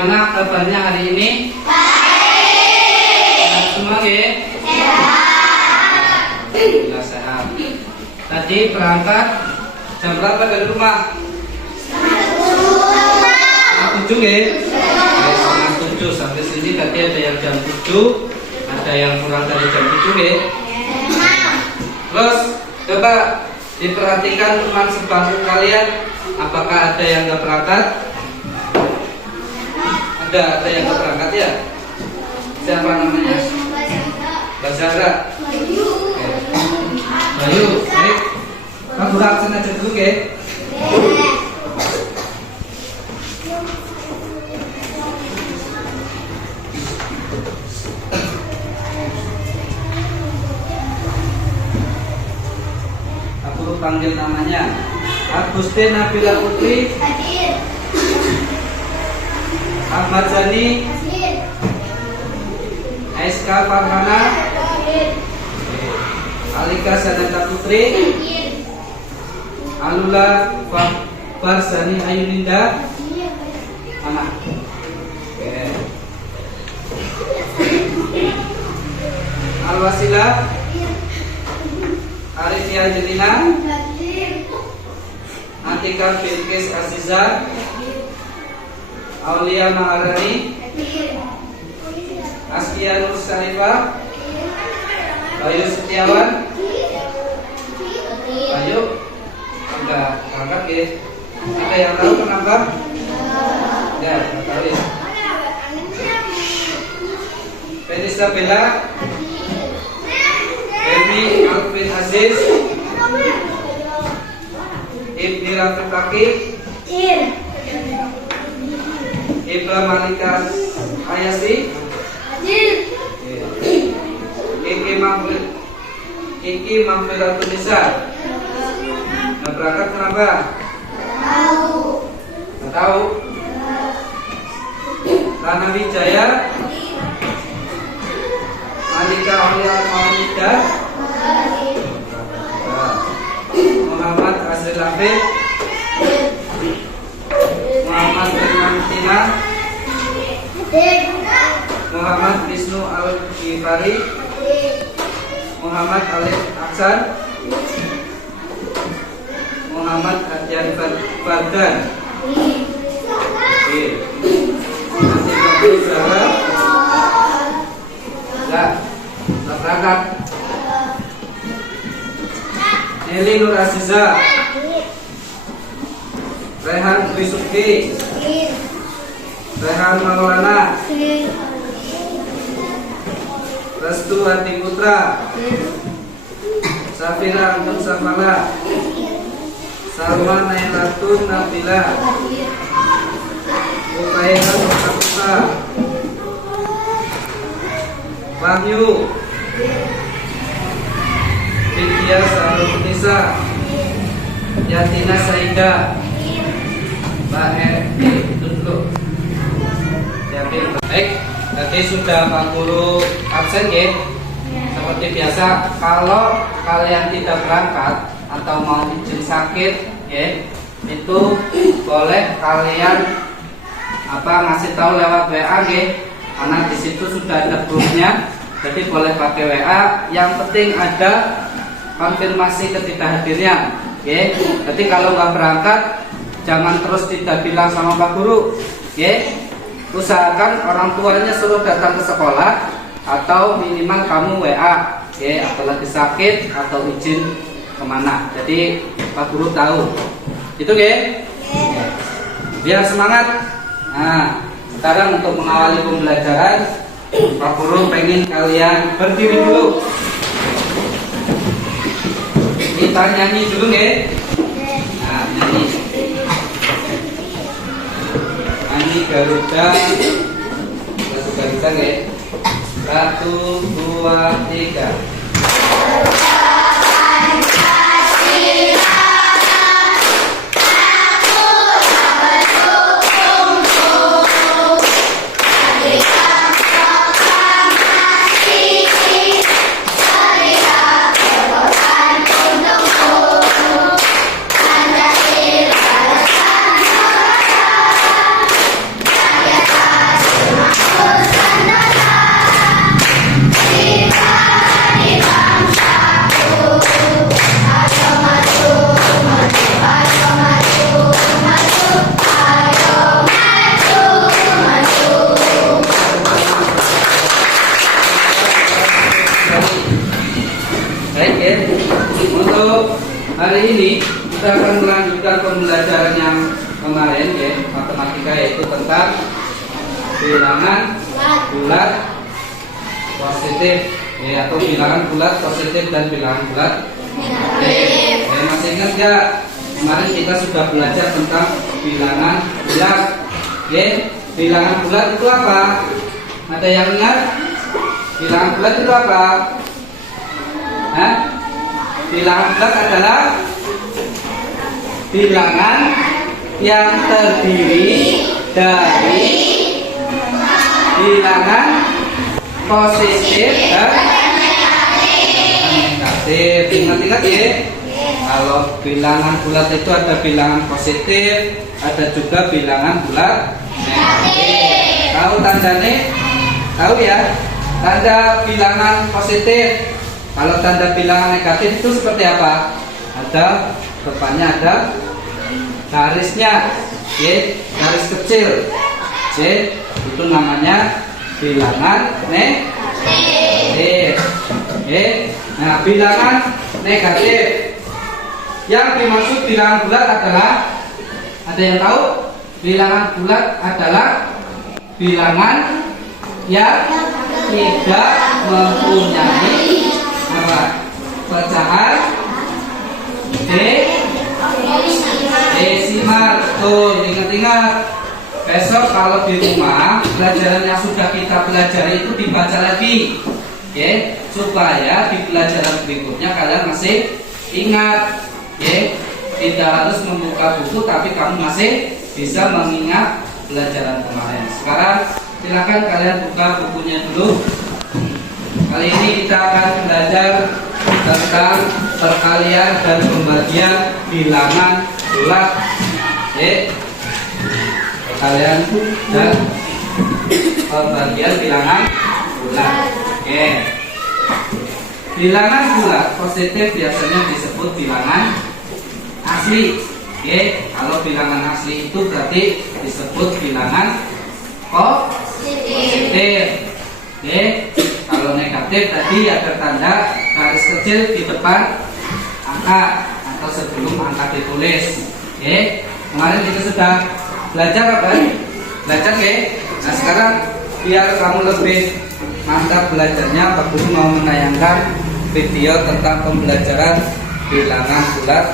Bagaimana kabarnya hari ini? Baik. Semua ya? Sehat. Alhamdulillah sehat. Tadi berangkat jam berapa dari rumah? Setengah 7 ya? Setengah 7 sampai sini tadi ada yang jam 7, ada yang kurang dari jam 7 ya? Terus coba diperhatikan teman sebangku kalian, apakah ada yang nggak berangkat? Ada yang nggak berangkat ya? Siapa namanya? Basara. Bayu, baik. Kamu absen aja dulu ya? Aku panggil namanya. Agustin Nabila Putri. Hadir. Ahmad Zani. Hadir. SK Farhana. Hadir. Alika Sanata Putri. Hadir. Alula Farzani Ayuninda. Hadir. Mana? Oke. Alwasila. Arifia Jelina. Atika Bilqis Aziza. Aulia Maharani. Askia Nur Syarifah. Bayu Setiawan. Bayu enggak berangkat ya? Ada yang tahu kenapa? Enggak tahu ya. Fenisa Bella. Emi Alvin Aziz. Ibni Rafiq Taki. Ibra Malika Ayasi. Iki Mahfiratun Nisa. Nggak berangkat kenapa? Nggak tahu. Rana Wijaya. Malika Aulia Maulida. Muhammad Azril Afif. Muhammad Firman Tina. Muhammad Wisnu Al-Ghifari. Muhammad Alif Aksan. Muhammad Adyan Fardan. Oke. Nanti kamu Zahra. Enggak berangkat. Nelly Nur Aziza. Rehan Trisuki. Rehan Maulana. Restu Hati Putra. Safira Antum Samala. Salma Nailatun Nabila. Ukaina Nurhafsa. Wahyu. Vidya Sarul Nisa. Yatina Saida. Mbak itu dulu. Baik, tadi sudah Pak Guru absen ya. Seperti biasa, kalau kalian tidak berangkat atau mau izin sakit ya, itu boleh kalian ngasih tahu lewat WA ya. Karena di situ sudah ada grupnya, jadi boleh pakai WA. Yang penting ada konfirmasi ketidakhadirnya ya. Jadi kalau nggak berangkat, jangan terus tidak bilang sama Pak Guru ya. Usahakan orang tuanya suruh datang ke sekolah atau minimal kamu WA ya, apalagi sakit atau izin kemana. Jadi Pak Guru tahu itu ya. Biar semangat. Nah, sekarang untuk mengawali pembelajaran, Pak Guru pengen kalian berdiri dulu. Kita nyanyi dulu ya. Nah, nyanyi Garuda. Garuda ya. 1, 2, 3. Anda Baik ya. Untuk hari ini kita akan melanjutkan pembelajaran yang kemarin ya, matematika, yaitu tentang bilangan bulat positif ya, atau bilangan bulat positif dan bilangan bulat negatif. Masih ingat nggak? Kemarin kita sudah belajar tentang bilangan bulat. Ya, bilangan bulat itu apa? Ada yang ingat? Bilangan bulat itu apa? Hah? Bilangan bulat adalah bilangan yang terdiri dari bilangan positif dan negatif. Ingat-ingat ya. Kalau bilangan bulat itu ada bilangan positif, ada juga bilangan bulat negatif. Tahu tandanya? Tahu ya? Tanda bilangan positif. Kalau tanda bilangan negatif itu seperti apa? Ada depannya ada garisnya, garis kecil. Itu namanya bilangan negatif. Nah, bilangan negatif. Yang dimaksud bilangan bulat adalah, ada yang tahu? Bilangan bulat adalah bilangan yang tidak mempunyai pecahan desimal. Tuh, ingat-ingat. Besok kalau di rumah pelajaran yang sudah kita pelajari itu dibaca lagi, supaya di pelajaran berikutnya kalian masih ingat. Tidak harus membuka buku, tapi kamu masih bisa mengingat pelajaran kemarin. Sekarang silakan kalian buka bukunya dulu. Kali ini kita akan belajar tentang perkalian dan pembagian bilangan bulat. Perkalian dan pembagian bilangan bulat. Bilangan bulat positif biasanya disebut bilangan asli. Kalau bilangan asli itu berarti disebut bilangan positif. Kalau negatif tadi ada tanda garis kecil di depan angka atau sebelum angka ditulis. Kemarin kita sudah belajar apa? Belajar Nah, sekarang biar kamu lebih mantap belajarnya, Pak Guru mau menayangkan video tentang pembelajaran bilangan bulat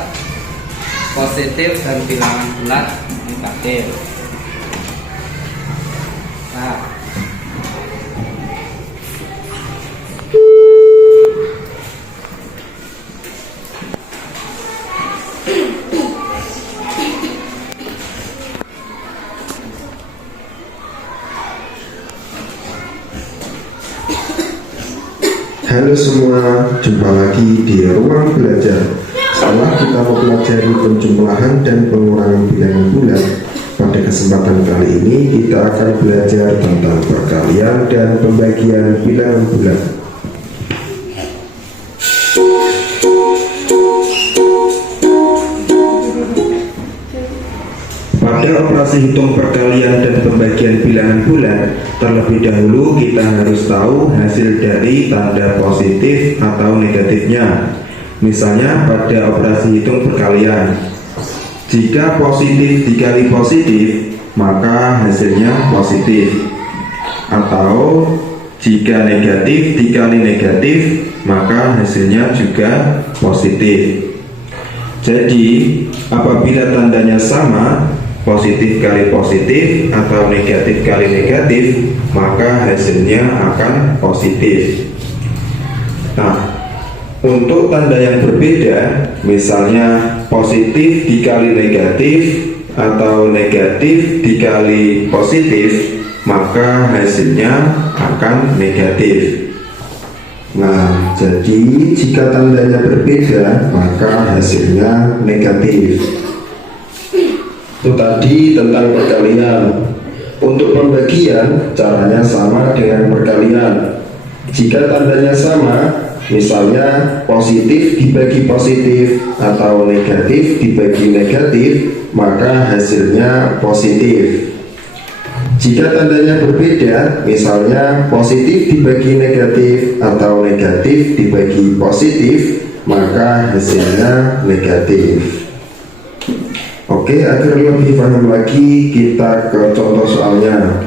positif dan bilangan bulat negatif. Nah, halo semua, jumpa lagi di ruang belajar. Setelah kita mempelajari penjumlahan dan pengurangan bilangan bulat, pada kesempatan kali ini kita akan belajar tentang perkalian dan pembagian bilangan bulat. Pada operasi hitung perkalian dan pembagian bilangan bulat, terlebih dahulu kita harus tahu hasil dari tanda positif atau negatifnya. Misalnya pada operasi hitung perkalian, jika positif dikali positif, maka hasilnya positif. Atau jika negatif dikali negatif, maka hasilnya juga positif. Jadi apabila tandanya sama, positif kali positif atau negatif kali negatif, maka hasilnya akan positif. Nah, untuk tanda yang berbeda, misalnya positif dikali negatif atau negatif dikali positif, maka hasilnya akan negatif. Nah, jadi jika tandanya berbeda, maka hasilnya negatif. Itu tadi tentang perkalian. Untuk pembagian, caranya sama dengan perkalian. Jika tandanya sama, misalnya positif dibagi positif atau negatif dibagi negatif, maka hasilnya positif. Jika tandanya berbeda, misalnya positif dibagi negatif atau negatif dibagi positif, maka hasilnya negatif. Oke, agar lebih paham lagi, kita ke contoh soalnya.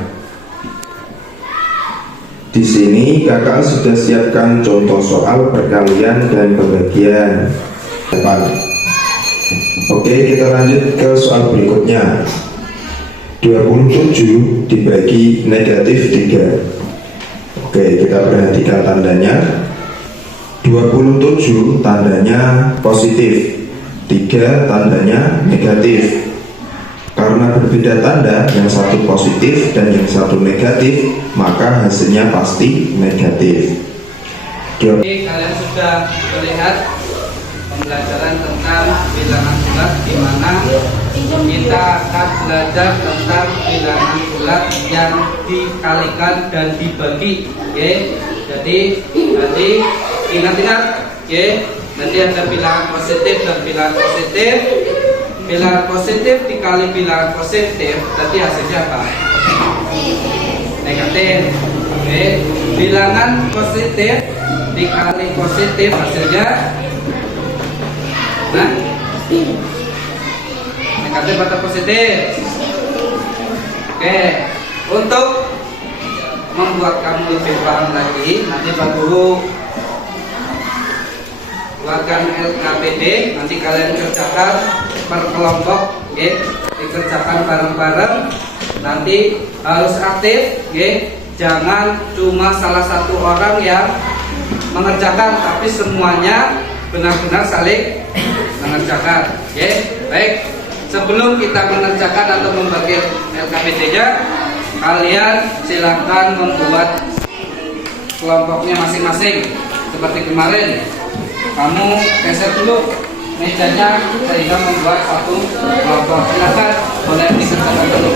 Di sini kakak sudah siapkan contoh soal perkalian dan pembagian. Oke, kita lanjut ke soal berikutnya. 27 dibagi negatif 3. Oke, kita perhatikan tandanya. 27 tandanya positif, 3 tandanya negatif. Karena berbeda tanda, yang satu positif dan yang satu negatif, maka hasilnya pasti negatif. Oke, kalian sudah melihat pembelajaran tentang bilangan bulat, di mana kita akan belajar tentang bilangan bulat yang dikalikan dan dibagi. Oke, jadi nanti ingat-ingat, oke, nanti ada bilangan positif dan bilangan positif. Bilangan positif dikali bilangan positif, berarti hasilnya apa? Negatif. Oke, bilangan positif dikali positif hasilnya negatif atau positif? Oke, untuk membuat kamu lebih paham lagi, nanti Pak Guru buatkan LKPD, nanti kalian kerjakan per kelompok, dikerjakan bareng-bareng. Nanti harus aktif, jangan cuma salah satu orang yang mengerjakan, tapi semuanya benar-benar saling mengerjakan. Baik, sebelum kita mengerjakan atau membagi LKPD-nya, kalian silahkan membuat kelompoknya masing-masing. Seperti kemarin, kamu geser dulu mejanya sehingga membuat satu kelompok. Silahkan, boleh dikerjakan dulu.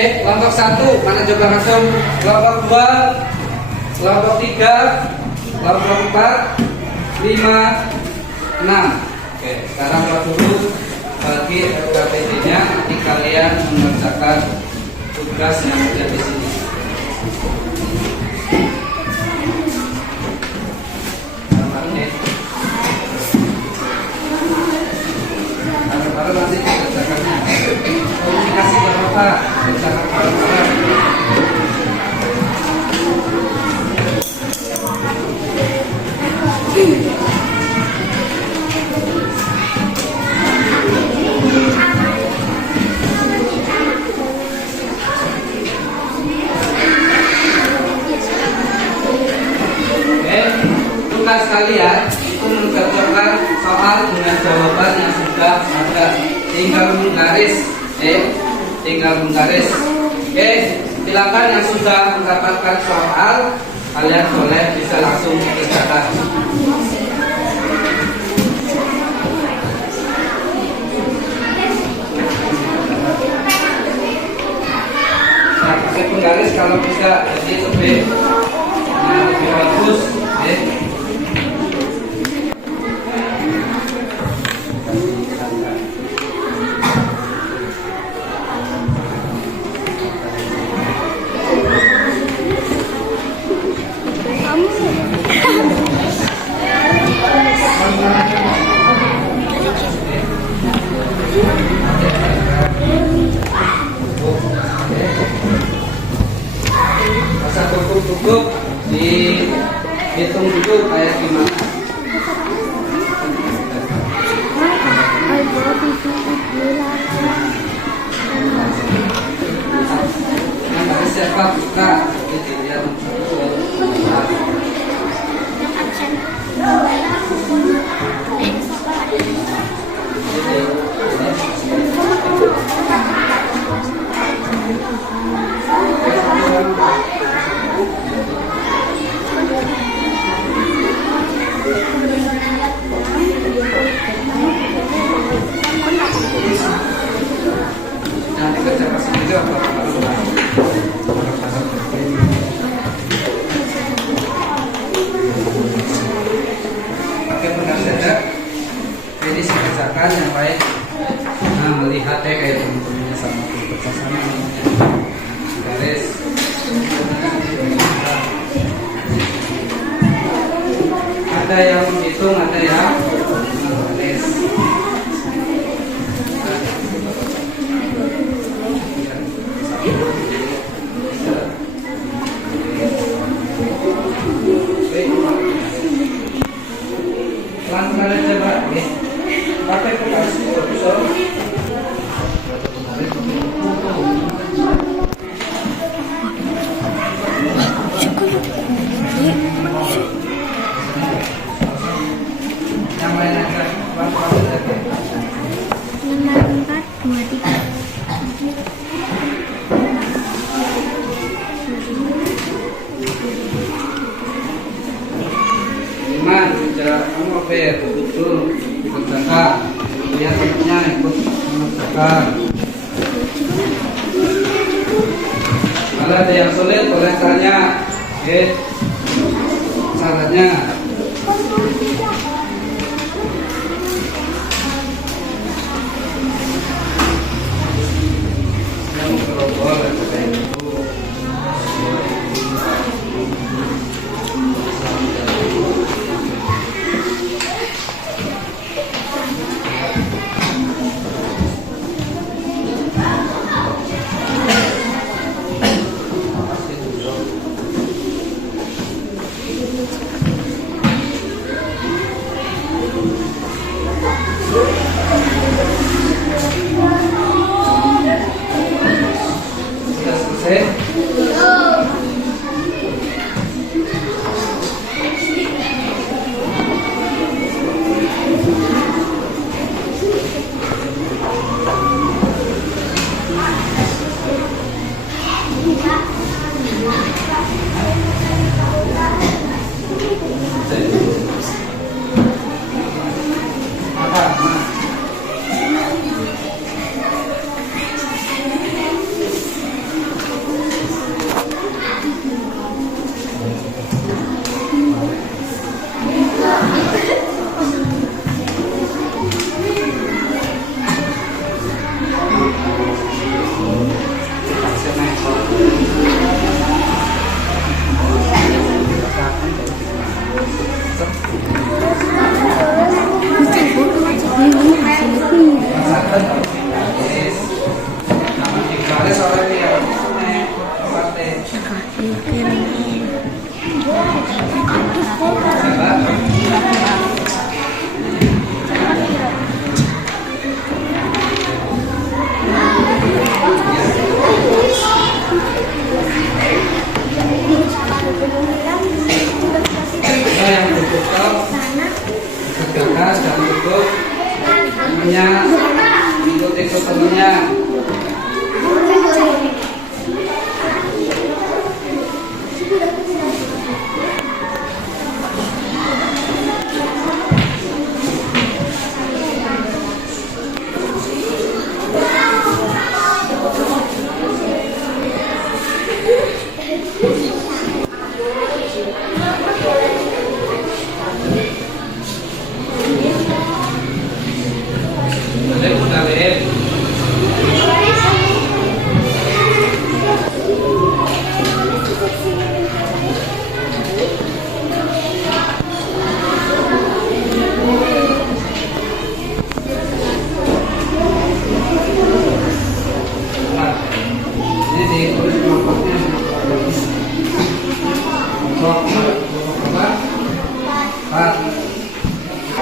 Kelompok 1, mana coba langsung. Kelompok 2, kelompok 3, kelompok 4, 5, 6. Oke, sekarang Pak Guru bagi LKPD-nya, nanti kalian mengerjakan tugas yang ada di sini. Bareng-bareng nanti dikerjakannya. Komunikasi berapa? Kerjakan bareng-bareng. Tugas kalian itu mengerjakan soal dengan jawaban yang sudah ada, tinggal menggaris, tinggal menggaris. Silakan yang sudah mendapatkan soal, kalian boleh bisa langsung kerjakan. Nah, pakai penggaris kalau bisa, jadi lebih bagus. kan yang lain. Nah, melihatnya kayak teman-temannya sama baca sama namanya. Garis. Ada yang menghitung, ada yang menulis. Pelan-pelan aja, Mbak. Pakai kertas besar. Yang lain aja, pelan-pelan aja. 6, 4, 2, 3. Iman, cara kamu apa ya? Betul, ikut zakat. Lihat temennya ikut zakat. Kalau ada yang sulit boleh tanya, oke? Syaratnya. Yang berobol ada yang itu. Sudah selesai? Apa? Yang bertutup tegakkan dan tutup temennya, ikut temennya.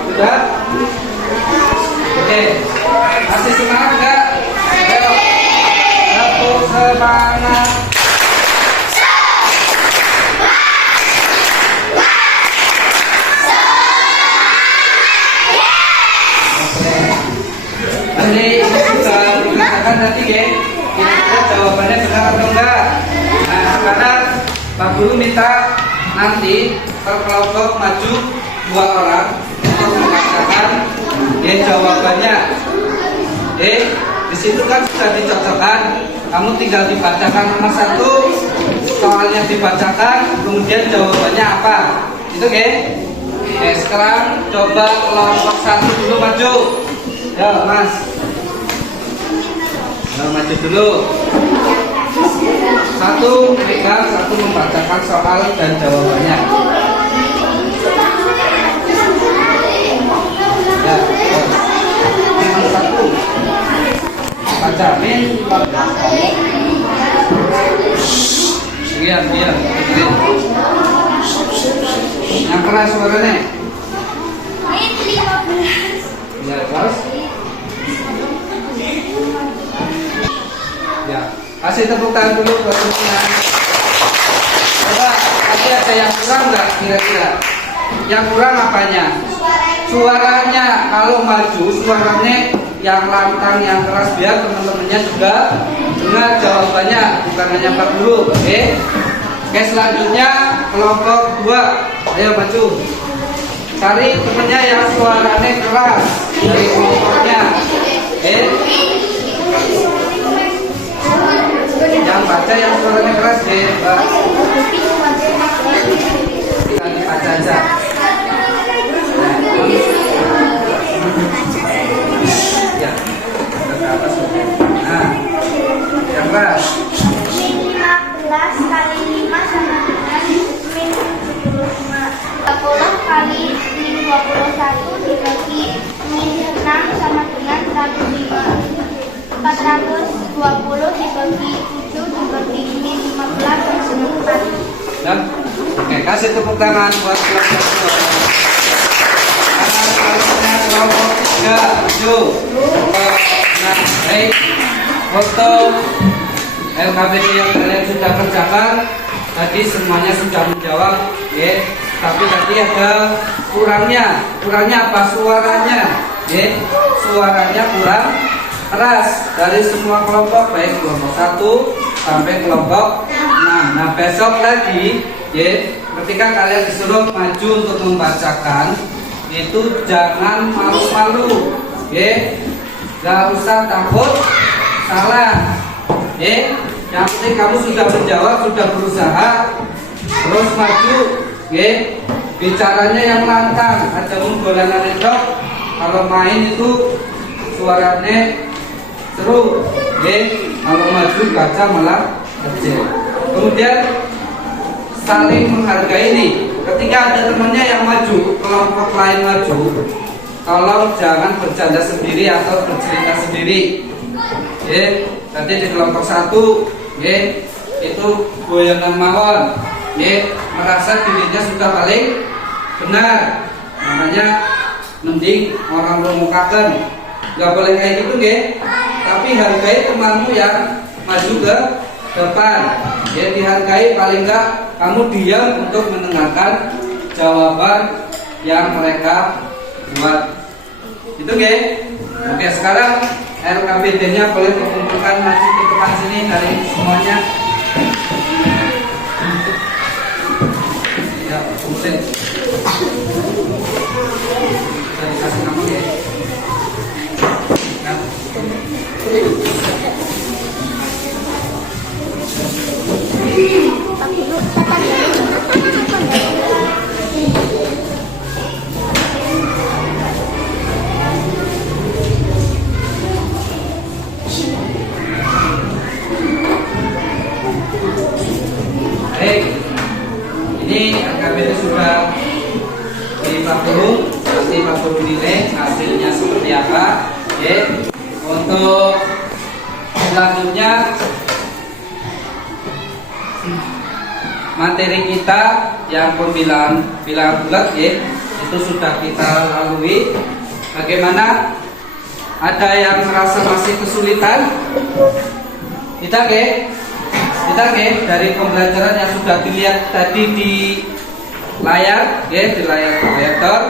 Sudah? Oke. Masih semangat enggak? Ayo. Satu semangat. Nanti kita dikatakan nanti ya, kira-kira jawabannya benar atau enggak. Nah sekarang Pak Guru minta nanti per kelompok maju 2 orang untuk mengatakan jawabannya. Di situ kan sudah dicocokkan. Kamu tinggal dibacakan nomor 1, soalnya dibacakan, kemudian jawabannya apa. Itu sekarang coba kelompok 1 dulu maju. Ya, Mas. Nah, maju dulu. Satu pegang, satu membacakan soal dan jawabannya. Ya, yang satu baca min. Diam. Yang keras suaranya. Ya, keras. Ya, kasih tepuk tangan dulu buat teman. Coba, tadi ada yang kurang nggak kira-kira? Yang kurang apanya? Suaranya. Kalau maju suaranya yang lantang, yang keras, biar teman-temannya juga dengar jawabannya, bukan hanya Pak Guru. Oke, selanjutnya kelompok 2. Ayo maju. Cari temennya yang suaranya keras dari kelompoknya. Yang baca yang suaranya keras deh, Mbak. Kita baca aja. Ya, ke atas. Nah, yang keras. Min 15 kali 5 sama dengan min 75. 40 kali min 21 dibagi min 6 sama dengan 105. 420 dibagi 7 dibagi min 15 sama 4. Ya. Oke, kasih tepuk tangan buat kelompok 2. Selanjutnya kelompok 3. Maju. Nah, baik. Untuk LKPD yang kalian sudah kerjakan tadi semuanya sudah menjawab, ya. Tapi tadi ada kurangnya. Kurangnya apa? Suaranya, ya. Suaranya kurang keras dari semua kelompok, baik kelompok 1 sampai kelompok 6. Nah, besok lagi, ya, ketika kalian disuruh maju untuk membacakan, itu jangan malu-malu, ya. Gak usah takut salah, ya. Yang penting kamu sudah menjawab, sudah berusaha, terus maju, ya. Bicaranya yang lantang, ada bola redok. Kalau main itu suaranya seru, ya. Kalau maju baca malah kecil. Kemudian saling menghargai nih. Ketika ada temannya yang maju, kelompok lain maju, tolong jangan bercanda sendiri atau bercerita sendiri. Ya, tadi di kelompok 1, ya, itu goyangan mawon, ya, merasa dirinya sudah paling benar. Makanya mending orang memukakan. Gak boleh kayak gitu, ya. Tapi hargai temanmu yang maju ke depan. Ya, dihargai, paling enggak kamu diam untuk mendengarkan jawaban yang mereka buat. Itu, ya. Oke, sekarang LKPD-nya boleh dikumpulkan maju ke depan sini dari semuanya. Ya, kumpulin. Kita dikasih nama, ya. Baik, ini LKPD sudah di Pak Guru, nanti Pak Guru nilai hasilnya seperti apa. Oke, untuk selanjutnya materi kita yang pembilangan bulat, ya, itu sudah kita lalui. Bagaimana? Ada yang merasa masih kesulitan? Kita, dari pembelajaran yang sudah dilihat tadi di layar, di layar proyektor,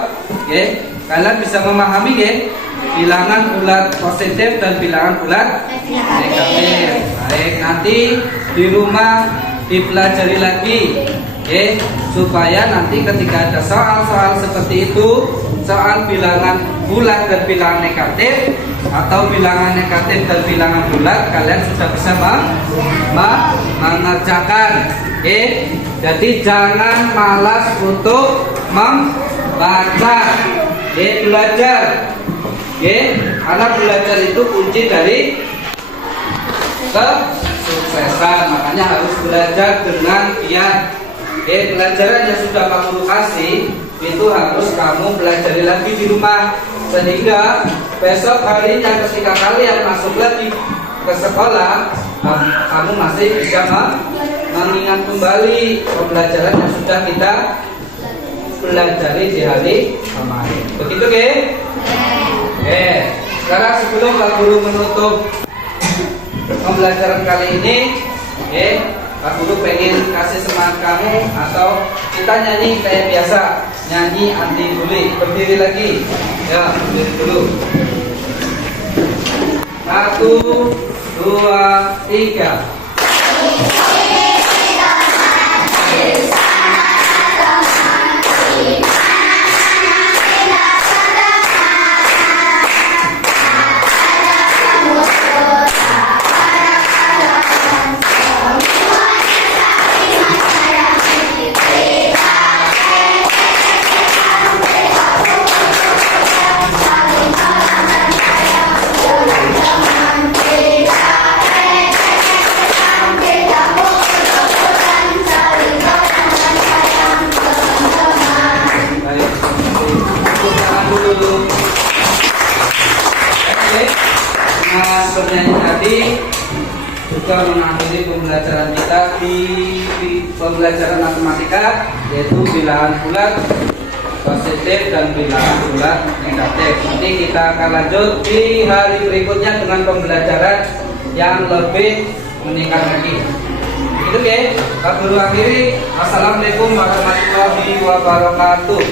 kalian bisa memahami, bilangan bulat positif dan bilangan bulat negatif. Baik, nanti di rumah dipelajari lagi, supaya nanti ketika ada soal-soal seperti itu, soal bilangan bulat dan bilangan negatif, atau bilangan negatif dan bilangan bulat, kalian sudah bisa mengerjakan. Jadi jangan malas untuk membaca, belajar. Karena belajar itu kunci dari kesuksesan. Makanya harus belajar dengan giat. Pelajaran yang sudah Pak Guru kasih itu harus kamu pelajari lagi di rumah, sehingga besok harinya ketika kalian masuk lagi ke sekolah, kamu masih bisa mengingat kembali pembelajaran yang sudah kita pelajari di hari kemarin. Begitu, sekarang sebelum Pak Guru menutup pembelajaran kali ini, Pak Guru pengen kasih semangat kamu, atau kita nyanyi kayak biasa, nyanyi anti bully. Berdiri lagi, ya, berdiri dulu. 1, 2, 3. Penyanyi tadi juga mengakhiri pembelajaran kita di pembelajaran matematika, yaitu bilangan bulat positif dan bilangan bulat negatif. Nanti kita akan lanjut di hari berikutnya dengan pembelajaran yang lebih meningkat lagi. Itu Pak Guru akhiri. Assalamualaikum warahmatullahi wabarakatuh.